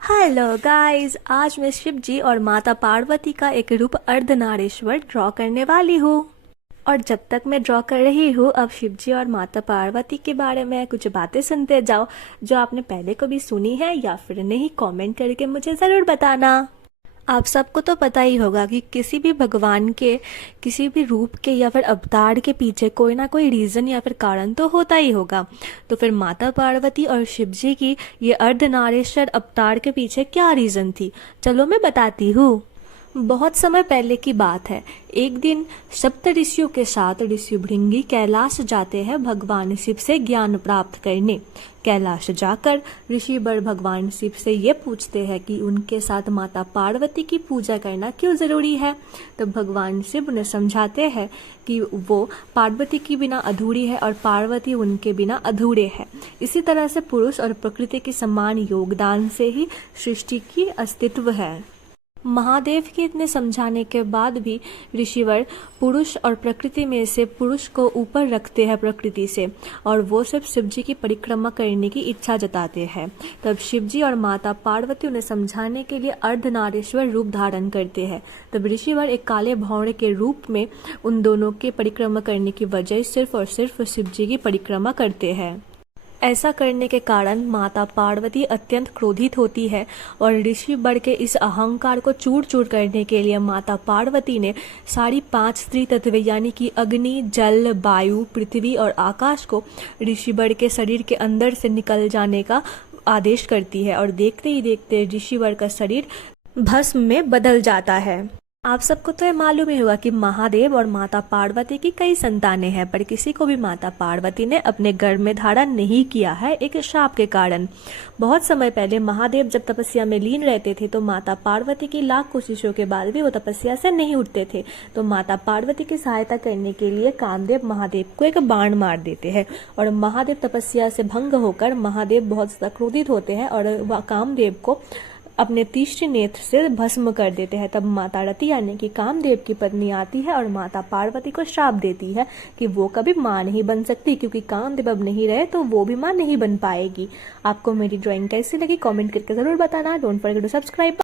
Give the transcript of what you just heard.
Hello guys, आज मैं शिव जी और माता पार्वती का एक रूप अर्धनारीश्वर ड्रॉ करने वाली हूँ। और जब तक मैं ड्रॉ कर रही हूँ, अब शिव जी और माता पार्वती के बारे में कुछ बातें सुनते जाओ जो आपने पहले कभी सुनी है या फिर नहीं। कमेंट करके मुझे ज़रूर बताना। आप सबको तो पता ही होगा कि किसी भी भगवान के किसी भी रूप के या फिर अवतार के पीछे कोई ना कोई रीज़न या फिर कारण तो होता ही होगा। तो फिर माता पार्वती और शिव जी की ये अर्धनारीश्वर अवतार के पीछे क्या रीज़न थी, चलो मैं बताती हूँ। बहुत समय पहले की बात है। एक दिन सप्त ऋषियों के साथ ऋषि भृंगी कैलाश जाते हैं भगवान शिव से ज्ञान प्राप्त करने। कैलाश जाकर ऋषि वर भगवान शिव से ये पूछते हैं कि उनके साथ माता पार्वती की पूजा करना क्यों जरूरी है। तो भगवान शिव उन्हें समझाते हैं कि वो पार्वती के बिना अधूरी है और पार्वती उनके बिना अधूरे है। इसी तरह से पुरुष और प्रकृति के समान योगदान से ही सृष्टि की अस्तित्व है। महादेव के इतने समझाने के बाद भी ऋषिवर पुरुष और प्रकृति में से पुरुष को ऊपर रखते हैं प्रकृति से, और वो सिर्फ शिव जी की परिक्रमा करने की इच्छा जताते हैं। तब शिव जी और माता पार्वती उन्हें समझाने के लिए अर्धनारीश्वर रूप धारण करते हैं। तब ऋषिवर एक काले भौरे के रूप में उन दोनों की परिक्रमा करने की वजह सिर्फ और सिर्फ शिव जी की परिक्रमा करते हैं। ऐसा करने के कारण माता पार्वती अत्यंत क्रोधित होती है और ऋषि वर के इस अहंकार को चूर चूर करने के लिए माता पार्वती ने सारी 5 स्त्री तत्व यानी कि अग्नि, जल, वायु, पृथ्वी और आकाश को ऋषि वर के शरीर के अंदर से निकल जाने का आदेश करती है। और देखते ही देखते ऋषि वर का शरीर भस्म में बदल जाता है। आप सबको तो ये मालूम ही होगा कि महादेव और माता पार्वती की कई संतानें हैं, पर किसी को भी माता पार्वती ने अपने गर्भ में धारण नहीं किया है, एक शाप के कारण। बहुत समय पहले महादेव जब तपस्या में लीन रहते थे तो माता पार्वती की लाख कोशिशों के बाद भी वो तपस्या से नहीं उठते थे। तो माता पार्वती की सहायता करने के लिए कामदेव महादेव को एक बाण मार देते हैं और महादेव तपस्या से भंग होकर महादेव बहुत ज्यादा क्रोधित होते हैं और कामदेव को अपने तीक्ष्ण नेत्र से भस्म कर देते हैं। तब माता रति यानी कि कामदेव की पत्नी आती है और माता पार्वती को श्राप देती है कि वो कभी मां नहीं बन सकती, क्योंकि कामदेव अब नहीं रहे तो वो भी मां नहीं बन पाएगी। आपको मेरी ड्राइंग कैसी लगी कमेंट करके जरूर बताना। Don't forget to subscribe.